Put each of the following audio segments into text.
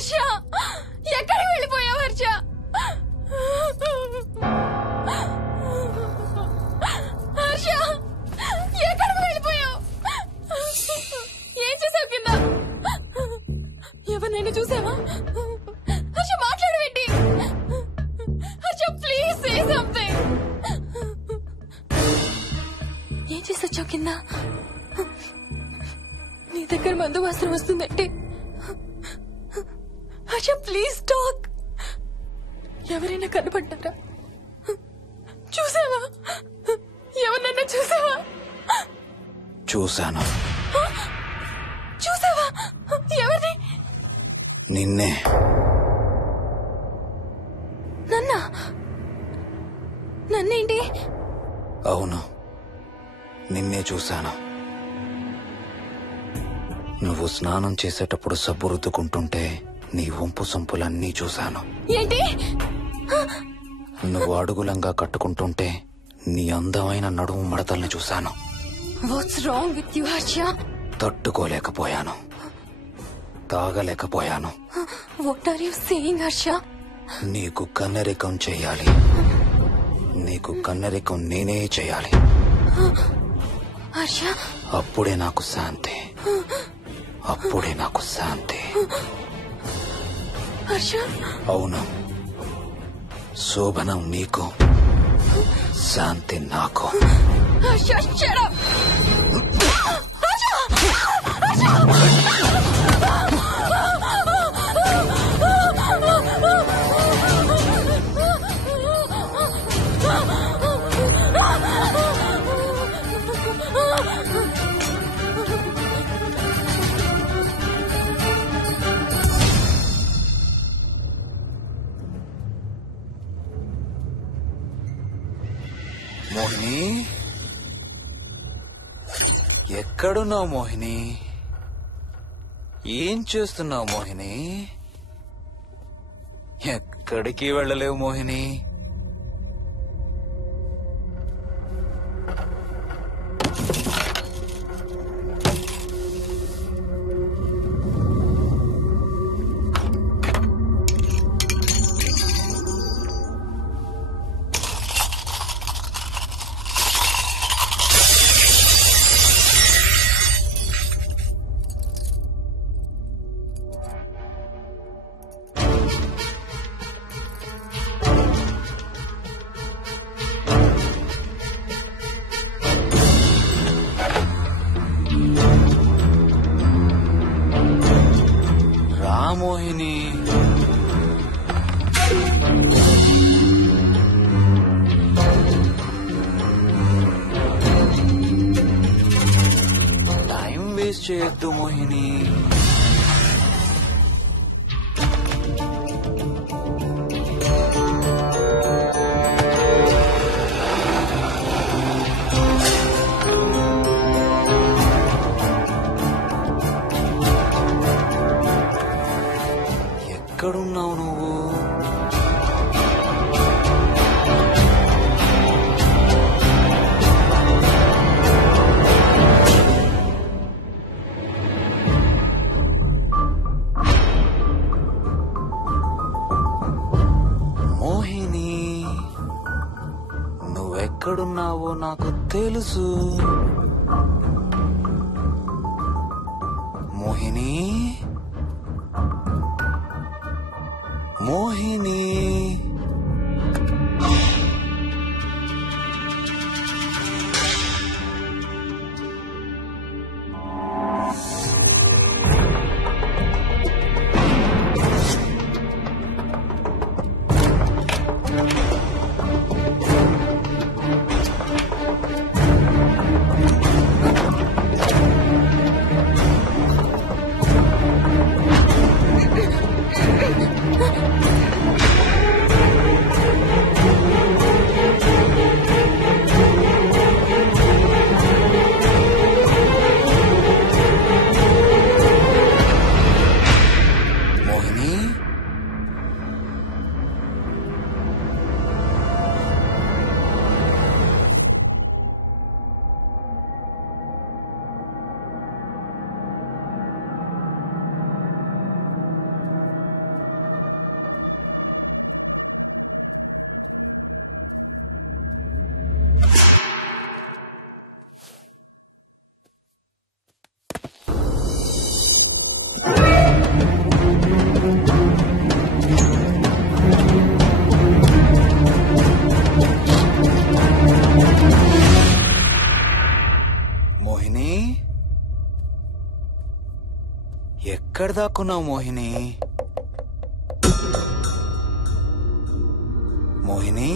హర్ష, ఎక్కడికి వెళ్ళిపోయావు హర్ష? హర్ష, ఎక్కడికి వెళ్ళిపోయావు? ఏం చేసావు కింద? ఎవరినైనా చూసావా? హర్ష, మాట్లాడవేంటి? Harsha, please say something. ఏం చేసొచ్చావు కింద? నీ దగ్గర మందు వాసన వస్తుందంటే హర్ష, ప్లీజ్ టాక్. ఎవరైనా కనపడ్డారా? చూసావా? ఎవరినైనా చూసావా? చూశాను. చూసావా? ఎవరిని? నిన్నే. నన్నేంటి? అవును, నిన్నే చూశాను. నువ్వు స్నానం చేసేటప్పుడు సబ్బు రుద్దుకుంటుంటే నీ వంపు సొంపులన్నీ చూశాను. ఏంటి? నువ్వు అడుగులంగా కట్టుకుంటుంటే నీ అందమైన నడుము మడతల్ని చూశాను. What's wrong with you Harsha? తట్టుకోలేకపోయాను, తాగలేకపోయాను. What are you saying Harsha? నీకు కన్నరికం చేయాలి. నీకు కన్నరికం నేనే చేయాలి. హర్ష, అప్పుడే నాకు శాంతి. అప్పుడే నాకు శాంతి. హర్ష, అవును, శోభనం నీకు, శాంతి నాకు. Harsha, shut up. హర్ష, హర్ష. మోహిని, ఎక్కడున్నావు మోహిని? ఏం చేస్తున్నావు మోహిని? ఎక్కడికి వెళ్ళలేవు మోహిని. మోహిని, టైం వేస్ట్ చేయొద్దు మోహిని. ఎక్కడున్నావు నువ్వు? మోహిని, నువ్వెక్కడున్నావో నాకు తెలుసు. మోహిని, మోహిని. మోహిని, ఎక్కడ దాక్కున్నావు మోహిని? మోహిని,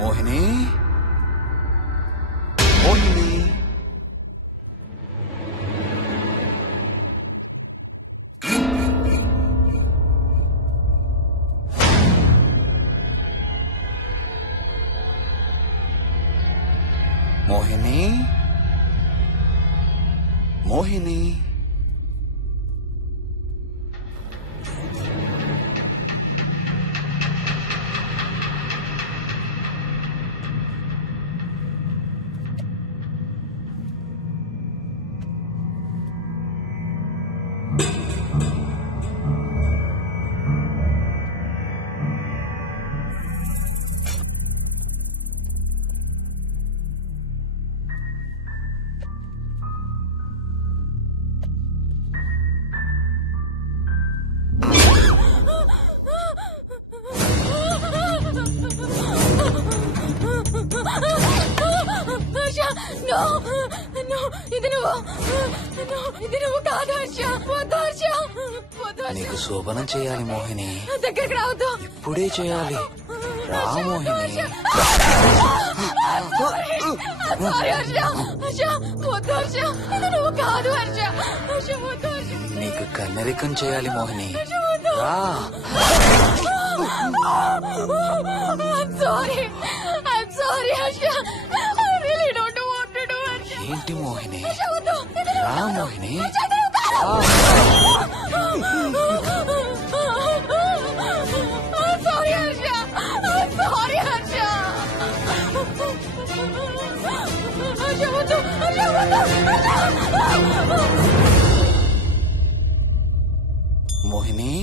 మోహిని, మోహిని. మోహిని, మోహిని. నీకు శోభనం చేయాలి మోహిని. దగ్గరికి రావద్దు. ఇప్పుడే చేయాలి. రా మోహిని. నీకు కన్నరికం చేయాలి మోహిని. రా. ఏంటి మోహిని? రా మోహిని. మోహిని,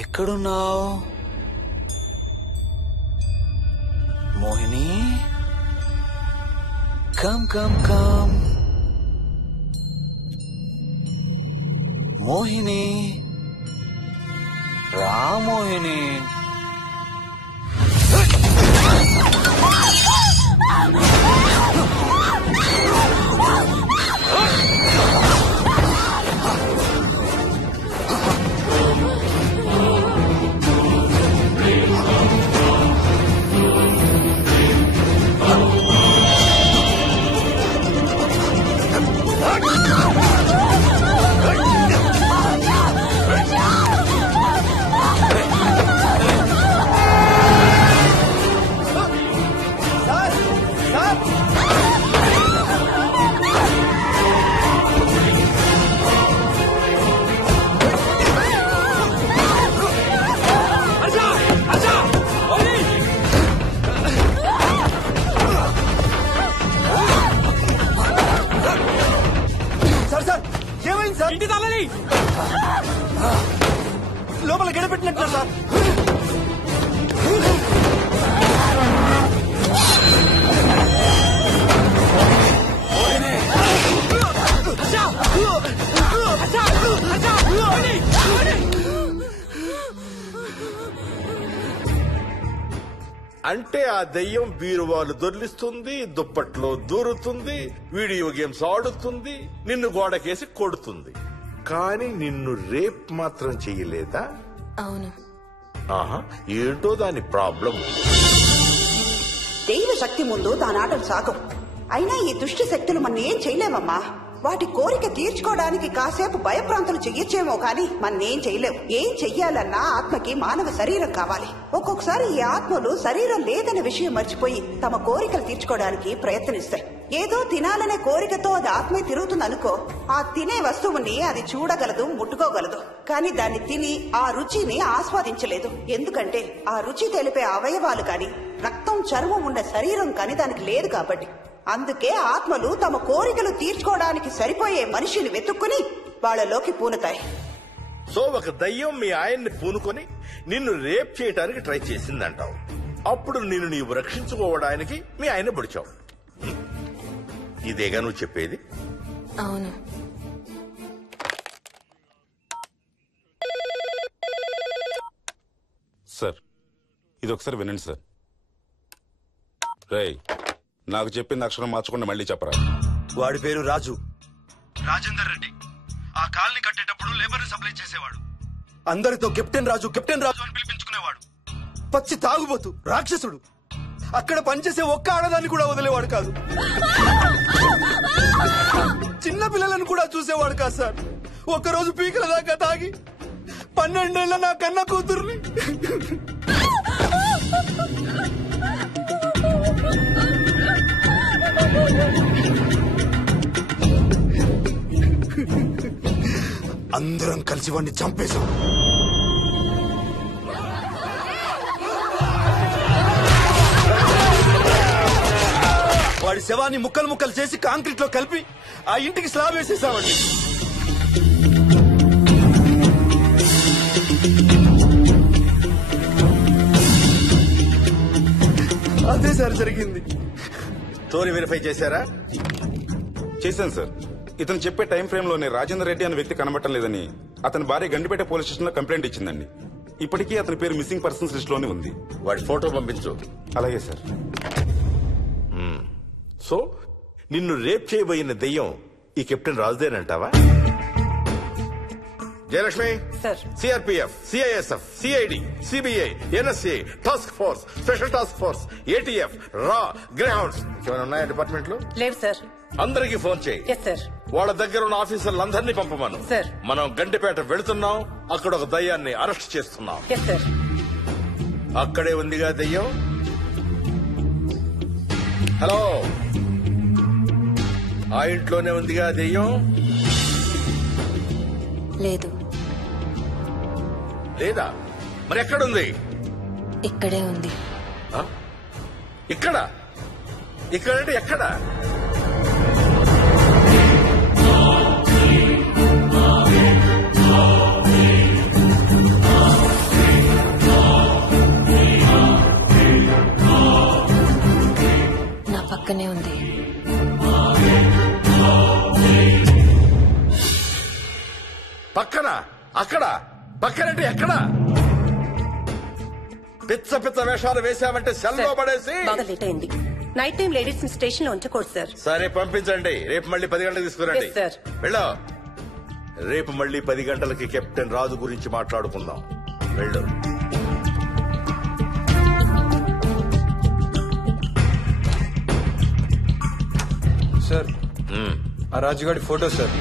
ఎక్కడున్నావు Mohini? Come come come Mohini. రా మోహిని. లోపల గడపెట్టినట్టు సార్. అంటే ఆ దెయ్యం బీరువాలు దొర్లిస్తుంది, దుప్పట్లో దూరుతుంది, వీడియో గేమ్స్ ఆడుతుంది, నిన్ను గోడకేసి కొడుతుంది. కానీ నిన్ను రేప్ మాత్రం చెయ్యలేదా? అవును. ఆహా, ఏంటో దాని ప్రాబ్లం. దైవ శక్తి ముందు దాని ఆటలు సాగవు. అయినా ఈ దుష్ట శక్తులు మన ఏం చేయలేమమ్మా. వాటి కోరిక తీర్చుకోవడానికి కాసేపు భయప్రాంతులు చెయ్యొచ్చేమో కానీ మన్నేం చేయలేవు. ఏం చెయ్యాలన్నా ఆత్మకి మానవ శరీరం కావాలి. ఒక్కొక్కసారి ఈ ఆత్మలు శరీరం లేదనే విషయం మర్చిపోయి తమ కోరికలు తీర్చుకోవడానికి ప్రయత్నిస్తాయి. ఏదో తినాలనే కోరికతో అది ఆత్మే తిరుగుతుందనుకో, ఆ తినే వస్తువుని అది చూడగలదు, ముట్టుకోగలదు. కానీ దాన్ని తిని ఆ రుచిని ఆస్వాదించలేదు. ఎందుకంటే ఆ రుచి తెలిపే అవయవాలు కాని, రక్తం చర్మం ఉన్న శరీరం కాని దానికి లేదు కాబట్టి. అందుకే ఆత్మలు తమ కోరికలు తీర్చుకోవడానికి సరిపోయే మనిషిని వెతుక్కుని వాళ్లలోకి పూనుతాయి. సో ఒక దయ్యం మీ ఆయన్ని పూనుకొని నిన్ను రేప్ చేయడానికి ట్రై చేసిందంటావు. అప్పుడు నిన్ను నీవు రక్షించుకోవడానికి మీ ఆయన పొడిచావు. ఇదేగా నువ్వు చెప్పేది? అవును. సార్ ఇది ఒకసారి వినండి సార్. రేయ్, నాకు చెప్పింది అక్షరం మార్చకుండా మళ్ళీ చెప్పరా. వాడి పేరు రాజు, రాజేందర్ రెడ్డి. ఆ కాలనీ కట్టేటప్పుడు లేబర్ సప్లై చేసేవాడు. అందరితో కెప్టెన్ రాజు అని పిలిపించుకునేవాడు. పచ్చి తాగుబోతు, రాక్షసుడు. అక్కడ పనిచేసే ఒక్క ఆడదాన్ని కూడా వదిలేవాడు కాదు. చిన్న పిల్లలను కూడా చూసేవాడు కాదు సార్. ఒక్కరోజు పీకల దాకా తాగి 12 ఏళ్ల నా కన్న కూతుర్ని అందరం కలిసి వాడిని చంపేశాం. వాడి శవాన్ని ముక్కలు ముక్కలు చేసి కాంక్రీట్ లో కలిపి ఆ ఇంటికి స్లాబ్ వేసేసామండి. అదే సార్ జరిగింది. స్టోరీ వెరిఫై చేశారా? చేశాను సార్. ఇతను చెప్పే టైం ఫ్రేమ్ లోనే రాజేందర్ రెడ్డి అనే వ్యక్తి కనబడటం లేదని అతని భార్య గండిపేట పోలీస్ స్టేషన్ లో కంప్లైంట్ ఇచ్చిందండి. ఇప్పటికీ అతని పేరు మిస్సింగ్ పర్సన్స్ లిస్ట్ లోనే ఉంది. వాడి ఫోటో పంపించు. అలాగే సార్. సో నిన్ను రేప్ చేయబోయిన దెయ్యం ఈ కెప్టెన్ రాజుదేనంటావా? Jayalakshmi, CRPF, CISF, CID, CBI, NSA, task force, special task force, ATF, రా, గ్రేహౌండ్స్ ఏమైనా ఉన్నాయా డిపార్ట్మెంట్ లో? లేవు సార్. అందరికీ ఫోన్ చేయి. వాళ్ళ దగ్గర ఉన్న ఆఫీసర్లందరినీ పంపమను. మనం గండిపేట వెళుతున్నాం. అక్కడ ఒక దయ్యాన్ని అరెస్ట్ చేస్తున్నాం. అక్కడే ఉందిగా దయ్యం. హలో, ఆ ఇంట్లోనే ఉందిగా దెయ్యం? లేదు. లేదా? మరి ఎక్కడుంది? ఇక్కడే ఉంది. ఇక్కడ? ఇక్కడంటే ఎక్కడ? నా పక్కనే ఉంది. పక్కన? అక్కడ? పక్కనంటే ఎక్కడ? పిచ్చ పిచ్చ వేషాలు వేశామంటే సెల్లో పడేసి. బాగా లేట్ అయింది. నైట్ టైం లేడీస్ స్టేషన్ లో ఉంచకూడదు సార్. సరే పంపించండి. రేపు మళ్ళీ 10 గంటలకు తీసుకురండి. వెళ్ళు. రేపు మళ్ళీ 10 గంటలకి కెప్టెన్ రాజు గురించి మాట్లాడుకుందాం. వెళ్ళు. సార్, ఆ రాజుగాడి ఫోటో సార్.